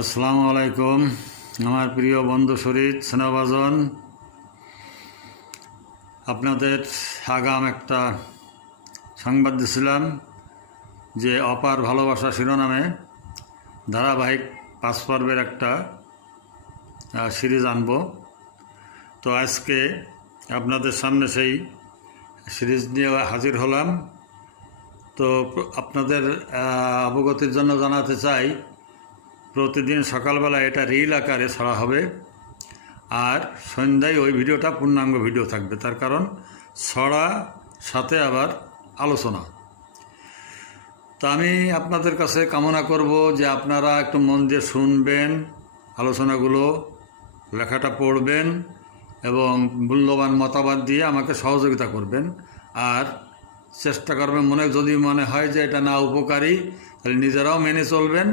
আসসালামু আলাইকুম। আমার প্রিয় বন্ধু শরীর স্নেহভাজন, আপনাদের আগাম একটা সংবাদ দিছিলাম যে অপার ভালোবাসা শিরোনামে ধারাবাহিক 5 পর্বের একটা সিরিজ আনব। তো আজকে আপনাদের সামনে সেই সিরিজ নিয়ে হাজির হলাম। তো আপনাদের অবগতির জন্য জানাতে চাই, প্রতিদিন সকালবেলা এটা রিল আকারে ছাড়া হবে, আর সন্ধ্যায় ওই ভিডিওটা পূর্ণাঙ্গ ভিডিও থাকবে। তার কারণ ছড়া সাথে আবার আলোচনা। তো আমি আপনাদের কাছে কামনা করব যে আপনারা একটু মন দিয়ে শুনবেন আলোচনাগুলো, লেখাটা পড়বেন এবং মূল্যবান মতামত দিয়ে আমাকে সহযোগিতা করবেন। আর চেষ্টা করবেন, যদি মনে হয় যে এটা না উপকারী, তাহলে নিজেরাও মেনে চলবেন।